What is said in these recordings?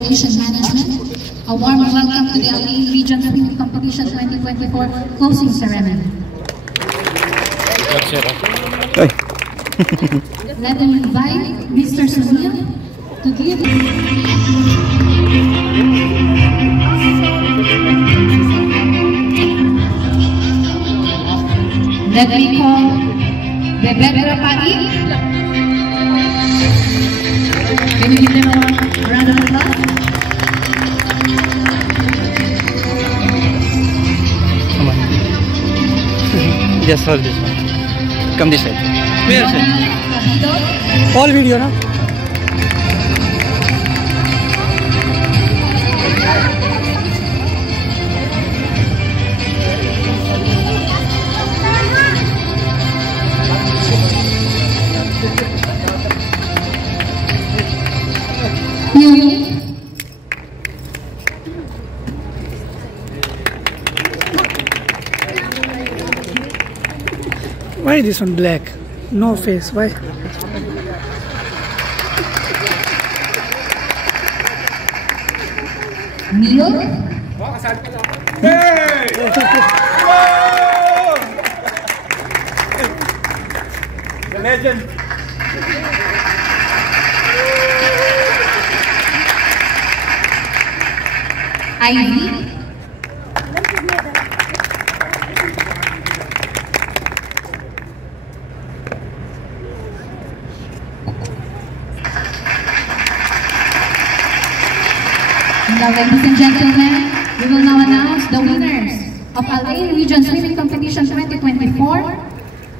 Management. A warm welcome to the LA Region Swimming Competition 2024 closing ceremony. Let them invite Mr. Sunil to give. Let me call Rebecca Pagi. Can you give them a round of applause? Just hold this one. Come this side. Where side? All video, na? Why this one black? No face, why? Neil? Hey! The legend. Ivy? Now, ladies and gentlemen, we will now announce the winners of LA Region Swimming Competition 2024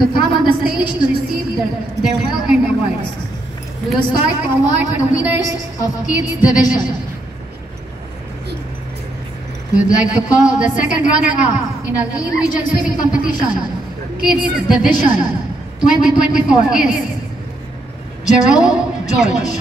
to come on the stage to receive their well-earned awards. We will start to award the winners of Kids Division. We would like to call the second runner-up in LA Region Swimming Competition Kids Division 2024 is Jerome George.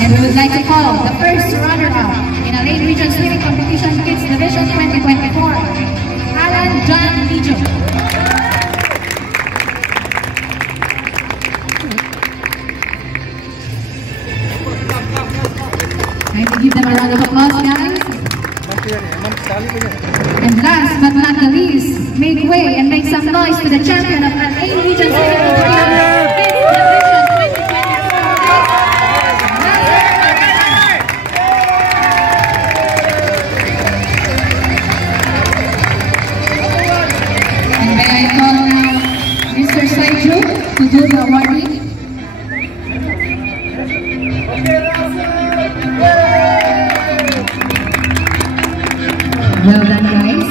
And we would like to call the first runner-up in LA Region Swimming Competition Kids Division 2024, Alan John Lijo. Can you give them a round of applause, guys? And last but not the least, make way and make some noise to the champion of LA Region Swimming Competition Kids Division 2024. To do the awarding. Well done, guys.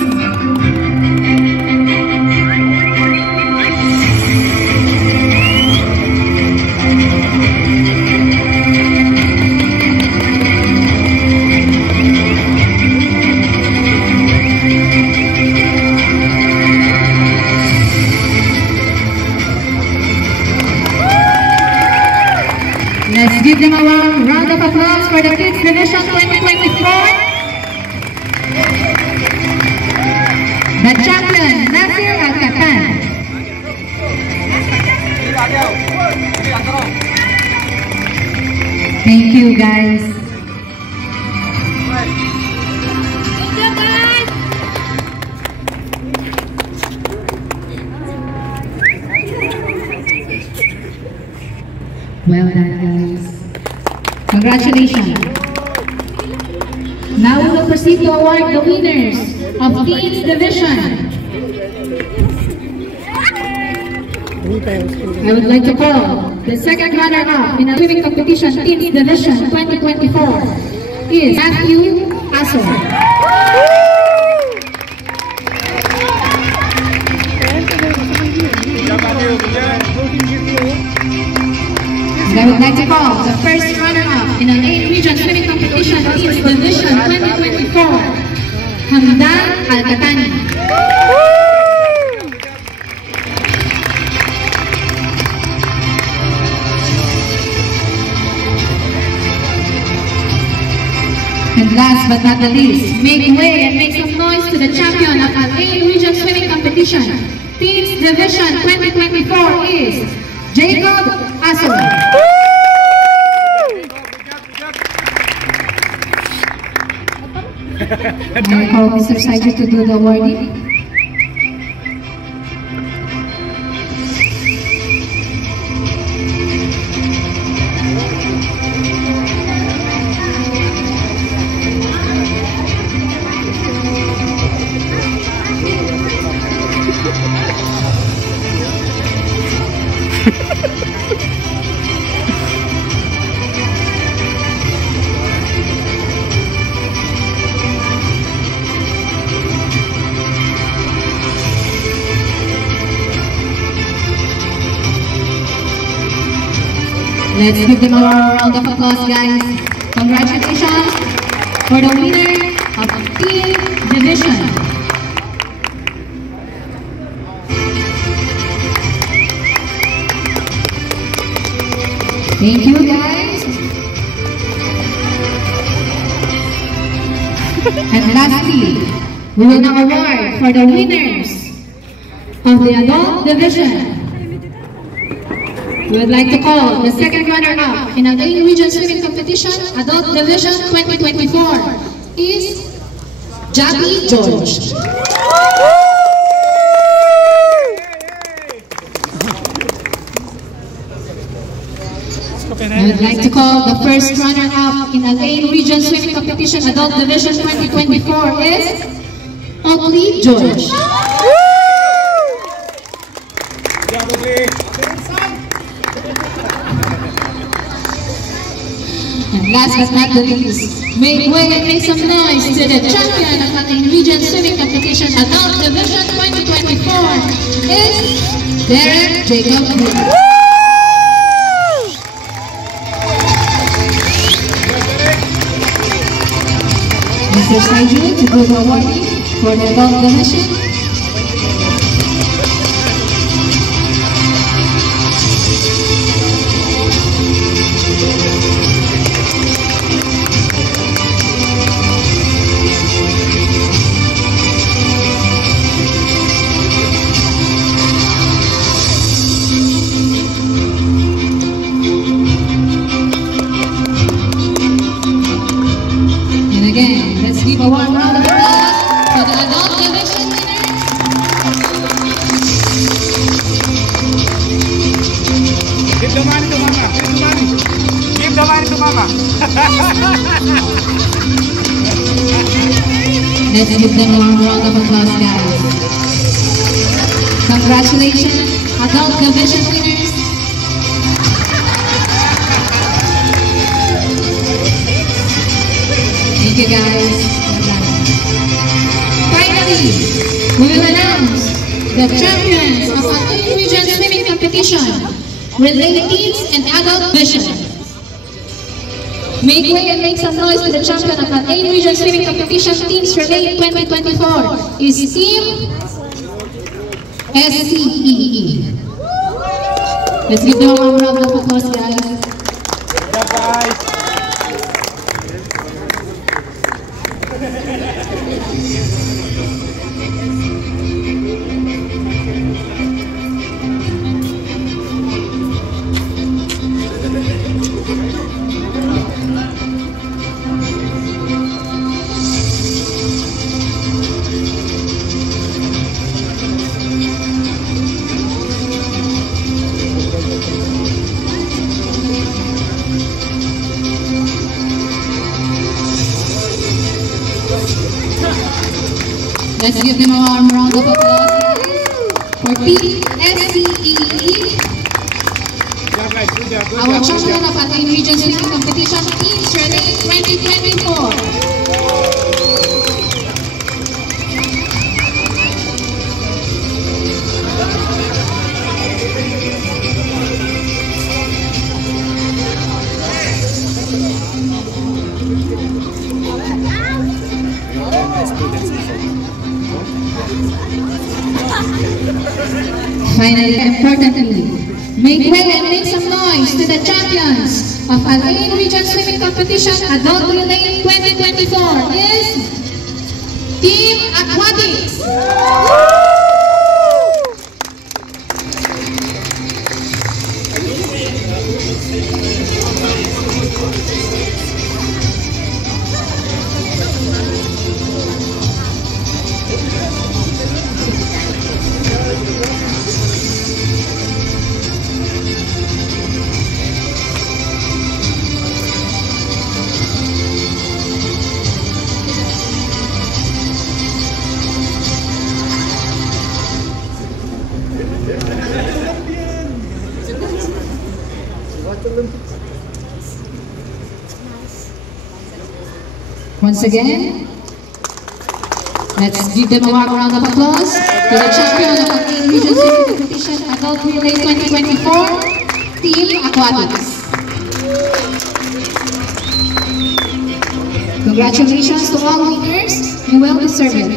Let's give them a warm round of applause for the Kids Division 2024. The champion, Nasir Al-Katan. Thank you, guys. Well done, guys. Congratulations. Now we will proceed to award the winners of Teens Division. I would like to call the second runner-up in a swimming competition Teens Division 2024 is Matthew Asor. I would like to call the first runner-up in LA Region Swimming Competition Teens Division 2024, Hamdan Al-Katani. And last but not the least, make way and make some noise to the champion of Al-Ain Region Swimming Competition. Teens Division 2024 is Jacob Asser. I call Mr. Saiju to do the awarding. Let's give them a round of applause, guys. Congratulations for the winner of Teen Division. Thank you, guys. And lastly, we will now award for the winners of the Adult Division. We would like to call the second runner-up in Al-Ain Region Swimming Competition, Adult Division 2024 is Jackie George. I would like to call the first runner-up in Al-Ain Region Swimming Competition, Adult Division 2024 is Oakley George. And last but not the least, make way and make some noise to the champion of Al-Ain Region Swimming Competition Adult Division 2024 is Derek Jacob Wood. Mr. Saiju to do the awarding for the Adult Division. Let's give a warm round of applause for the Adult Division winners. Give the money to Mama. Give the money. Give the money to Mama. Let's give them a warm round of applause, guys. Congratulations, Adult Division winners. Thank you, guys. Finally, we will announce the champions of Al-Ain Region Swimming Competition, Relay Teens and Adult Division. Make way and make some noise to the champion of Al-Ain Region Swimming Competition Teens Relay 2024 is Team SCEE. Let's give them a warm round of applause, guys. Let's give them a warm round of applause for Team SCEE. Our champion of Al-Ain Region Swimming Competition, Teens Relay 2024. Finally, importantly, make way and make some noise to the champions of Al-Ain Region Swimming Competition Adult Relay 2024. Aquatics. Once again, let's give them a warm round of applause to the champion of the Region Swimming Competition Adult Relay 2024, Team Aquatics. Congratulations to all winners, you well deserve it.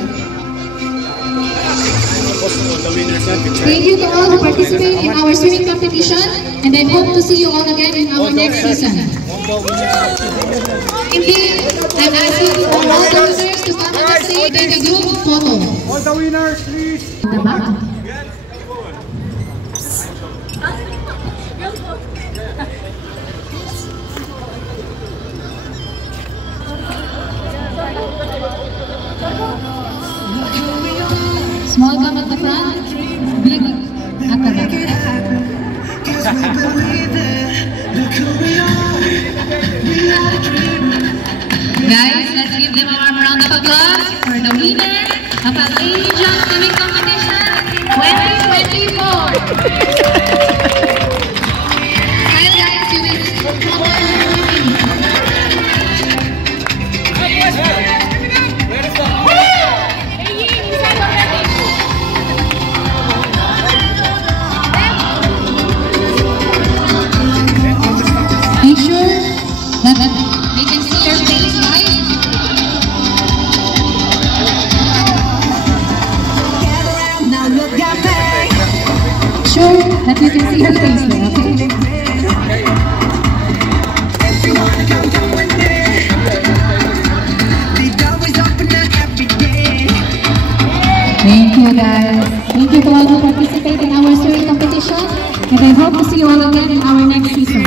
Thank you to all who participate in our swimming competition, and I hope to see you all again in our next season. Indeed, I'm asking all the winners to come on the stage in a group photo. All the winners, please. The back. Small gum at the front, big at the back. Guys, let's give them a warm round of applause for the winner of the Region Swimming Competition 2024. Smile guys, you will Make sure that they can see your face, right? Sure that you can see your face there, okay? Thank you guys. Thank you to all who participate in our swimming competition, and I hope to see you all again in our next season.